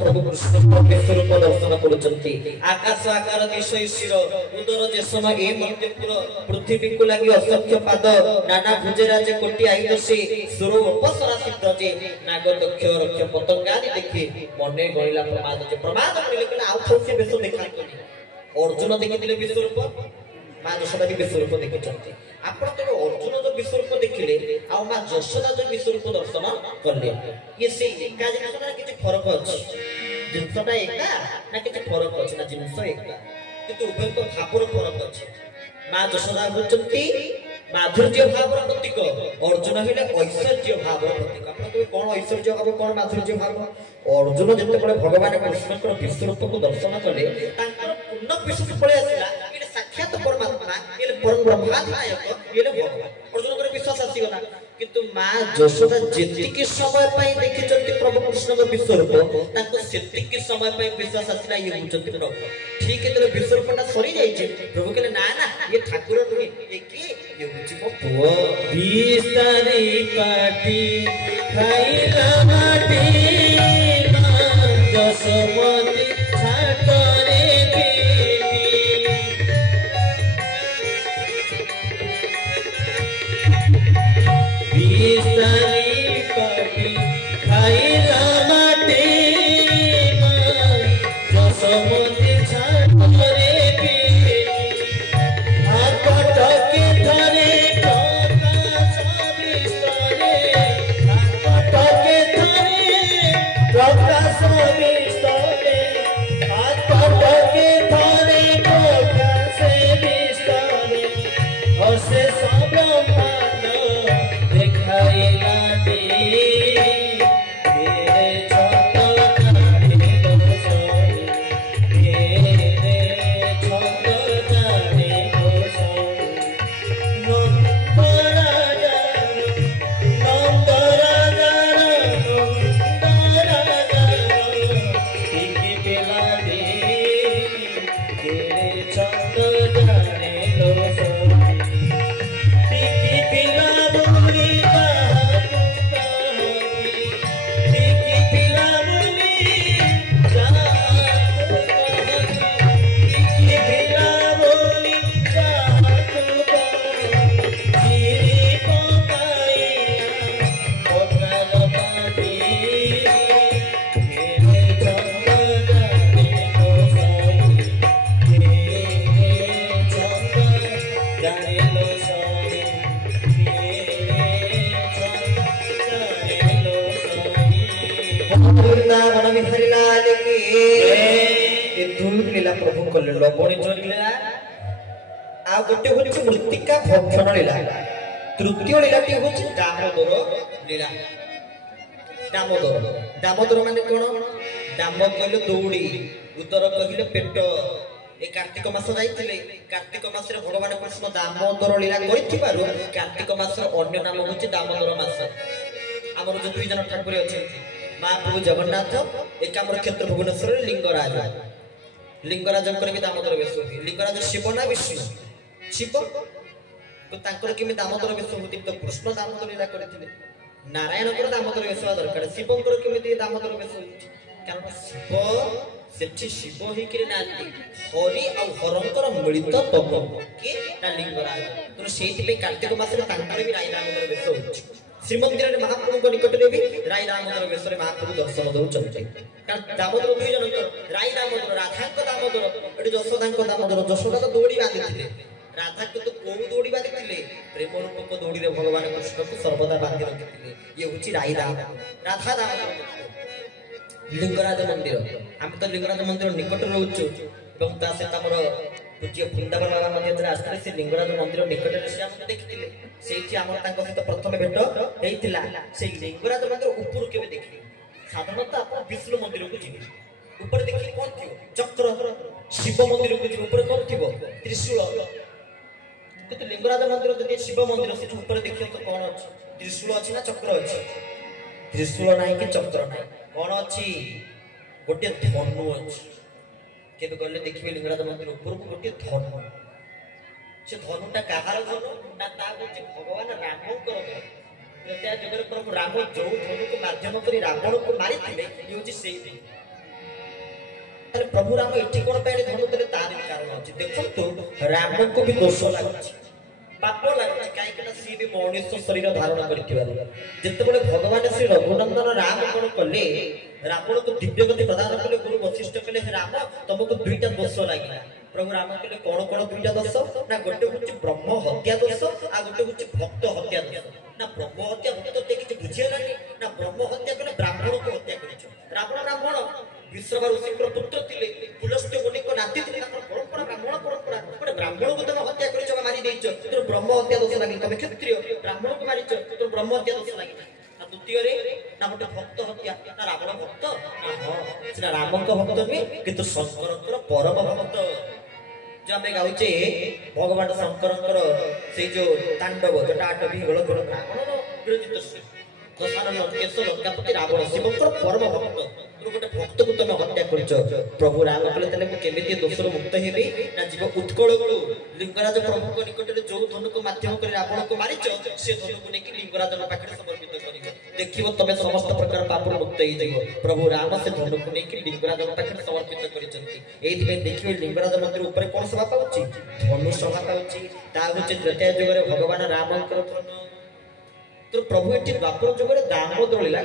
प्रभु कृष्ण विश्वरूप दर्शन करुचंती आकाश आकार निशय शिर उदर जेसम ए मध्यपुर पृथ्वी को लागि असंख्य पाद नाना भुजराज कोटि आयुधसे सुर उपसरा सिद्ध जे नाग दक्ष रक्ष पतंगादि देखि मने गणिला प्रमाद मिले आउ थोसे बेस देखातनी अर्जुन देखिथिले विश्वरूप मां यशोदा भी विश्वरूप देखिचंती आपण तो अर्जुन जो विश्वरूप देखिले आ मां यशोदा जो विश्वरूप दर्शन करले ये से एका जिनस ना किछ फरक अछि जिनसटा एका ना किछ फरक अछि ना जिनस एका किंतु उभय को भावर फरक अछि मां यशोदा होचंती माधुर्य भावर प्रतीक अर्जुन हेले ऐश्वर्य भावर प्रतीक आपण को कोन ऐश्वर्य भाव कोन माधुर्य भाव अर्जुन जते बळे भगवान कृष्णकर विश्वरूप को दर्शन कले तांकर पूर्ण विश्व पळे आसिला साक्षात परमात्मा ये परम ब्रह्मानायक ये भगवान अर्जुन को विश्वास आसी गला किंतु मां यशोदा जेतिकी समय पई देखिचंती प्रभु कृष्ण को विश्वरूप ताको सेतिकी समय पई विश्वास आसिला ये होचंती प्रभु ठीक है तो विश्वरूपटा सरी जाई छै प्रभु कहले ना ना ये ठाकुर नुहे ये की ये होची मो पुओ बिस्तारे काटी खाइला माटी जसमती छाटरे बिस्तारी काटी खाइला माटी जसमती छाटरे आकटके धरे प्रकाश विस्तरे आकटके धरे प्रकाश विस्तरे हसे ब्रह्मांड देखाइला प्रभु कले लवणी लीला आ गोटे होची मृत्तिका भक्षण लीला तृतीय लीलाटी होची दामोदर लीला दामोदर माने कोन दाम कहले दौड़ी उदर कहले पेट ए कार्तिक मास जाइथिले कार्तिक मास रे भगवान कृष्ण दामोदर लीला करिथिबारु कार्तिक मास रे अन्य नाम होची दामोदर मास हमर जो दुई जन ठाकुर अछंती महाप्रभु जगन्नाथ एकाम्र क्षेत्र भुवनेश्वर लिंगराज लिंगराजंकर भी दामोदर वेश होती लिंगराज शिव ना विष्णु शिव तो तांकर केमि दामोदर वेश होती तो कृष्ण दामोदर लीला करथिले नारायण को दामोदर वेश दरकार शिवंकर केमि दामोदर वेश होती कारण शिव सेठी शिव ही कि नाती हरि आ हरंकर मिलित तप के ना लिंगराज तो सेठी पे कार्तिक मास रे तांकर भी राय दामोदर वेश होती श्रीमंदिर महाप्रभु निकट में भी राय दामोदर वेश महाप्रभु दर्शन दौरान कारण दामोदर दुई जन राय दामोदर राधा दामोदर ये यशोदा दामोदर यशोदा तो दौड़ी बांधि राधा को तो कौ दौड़ी बांधि प्रेम रूपक दौड़ी भगवान कृष्ण को सर्वदा बांधि रखी ये हूँ राय राधा दामोदर लिंगराज मंदिर आम तो लिंगराज मंदिर निकट रोचु सहित आम पूज्य वृंदावन बाबा मध्य आसते से लिंगराज मंदिर निकट से देखते सहित प्रथम भेट होता से लिंगराज मंदिर ऊपर के देखिए साधारणतः आप विष्णु मंदिर को जी ऊपर देखिए कौन थी चक्र शिव मंदिर को जी ऊपर कौन थी त्रिशूल କିନ୍ତୁ ଲିଙ୍ଗରାଜ ମନ୍ଦିର ଯଦି ଶିବ ମନ୍ଦିର ସେଠି ଉପରେ ଦେଖିବ ତ କଣ ଅଛି? ତ୍ରିଶୂଳ ଅଛି ନା ଚକ୍ର ଅଛି? ତ୍ରିଶୂଳ ନାହିଁ କି ଚକ୍ର ନାହିଁ, କଣ ଅଛି? ଗୋଟିଏ ଧନୁ ଅଛି। କେବେ ଗଲେ ଦେଖିବେ ଲିଙ୍ଗରାଜ ମନ୍ଦିର ଉପରକୁ ଗୋଟିଏ ଧନୁ। ସେ ଧନୁଟା କାହାର ଧନୁ ନା ତା ହଉଛି ଭଗବାନ ରାମଙ୍କର ଧନୁ। ତ୍ରେତୟା ଯୁଗରେ ପ୍ରଭୁ ରାମ ଯୋଉ ଧନୁକୁ ମାଧ୍ୟମ କରି ରାବଣକୁ ମାରିଥିଲେ ଇଏ ହଉଛି ସେଇ ଧନୁ। ତାହେଲେ ପ୍ରଭୁ ରାମ ଏଠି କଣ ପାଇଁ ଧନୁ ଦେଲେ ତାର ବି କାରଣ ଅଛି। ଦେଖନ୍ତୁ ରାମକୁ ବି ଦୋଷ ଲାଗୁଛି, ପାପ ଲାଗୁଛି, କାହିଁକି ନା ସିଏ ବି ମଣିଷ ଶରୀର ଧାରଣ କରିଥିବାରୁ। ଯେତେବେଳେ ଭଗବାନ ଶ୍ରୀ ରଘୁନନ୍ଦନ ରାମ କଣ କଲେ, ରାବଣକୁ ଦିବ୍ୟଗତି ପ୍ରଦାନ କଲେ, ଗୁରୁ ବଶିଷ୍ଠ କଲେ ରାମ ତମକୁ ଦୁଇଟା ଦୋଷ ଲାଗିଲା। ପ୍ରଭୁ ରାମ କହିଲେ କଣ କଣ ଦୁଇଟା ଦୋଷ ନା ଗୋଟେ ହଉଛି ବ୍ରହ୍ମ ହତ୍ୟା ଦୋଷ ଆଉ ଗୋଟେ ହଉଛି ଭକ୍ତ ହତ୍ୟା ଦୋଷ। ନା ବ୍ରହ୍ମ ହତ୍ୟା ଭକ୍ତ ହତ୍ୟା କିଛି ବୁଝିହେଲାନି ନା ବ୍ରହ୍ମ ହତ୍ୟା କଲେ ବ୍ରାହ୍ମଣକୁ ହତ୍ୟା କରିଛ। ରାବଣ ବ୍ରାହ୍ମଣ ବିଶ୍ରବା ଋଷିଙ୍କର ପୁତ୍ର ଥିଲେ, ପୁଲସ୍ତ୍ୟ ମୁନିଙ୍କ ନାତି ଥିଲେ, ତାଙ୍କର ପରମ୍ପରା ବ୍ରାହ୍ମଣ ପରମ୍ପରା। ଗୋଟେ ବ୍ରାହ୍ମଣକୁ ତମେ ହତ୍ୟା କରିଛ ବା ମାରି ଦେଇଛ, ତୋର ବ୍ରହ୍ମ ହତ୍ୟା ଦୋଷ ଲାଗିଲା। ତମେ କ୍ଷତ୍ରିୟ ବ୍ରାହ୍ମଣକୁ ମାରିଛ, ତୋର ବ୍ରହ୍ମ ହତ୍ୟା ଦୋଷ ଲାଗିଲା। ନା ଦ୍ୱିତୀୟରେ ନା ଗୋଟେ ଭକ୍ତ ହତ୍ୟା, ନା ରାବଣ ଭକ୍ତ ନା ହଁ ସେଟା ରାମଙ୍କ ଭକ୍ତ ନୁହେଁ କିନ୍ତୁ ଶଙ୍କରଙ୍କର ପରମ ଭକ୍ତ। जो आम गाउचे भगवान शंकर से जो तांडव जटाटवी गलघोल रावण विरोचित दशानन केश लंकापति रावण शिवकर परम भक्त गोटे भक्त को तुम हत्या कर। प्रभु राम कहले केमी दोषर मुक्त हेबी ना जीव उत्कल को लिंगराज प्रभु निकट में जो धनु को माध्यम कर रावण को मारिच से धनु को लेकिन लिंगराज पाखे समर्पित कर देखिए तुम समस्त प्रकार पाप मुक्त हो। प्रभु राम से धनु को लेकिन लिंगराज पाखे समर्पित कर देखिए लिंगराज मंदिर ऊपर कौन सभा पाऊँ धनु सभा पाऊँ त्रेतया जुग भगवान राम धनु तो प्रभु ये द्वापर जुगे दामोदर लीला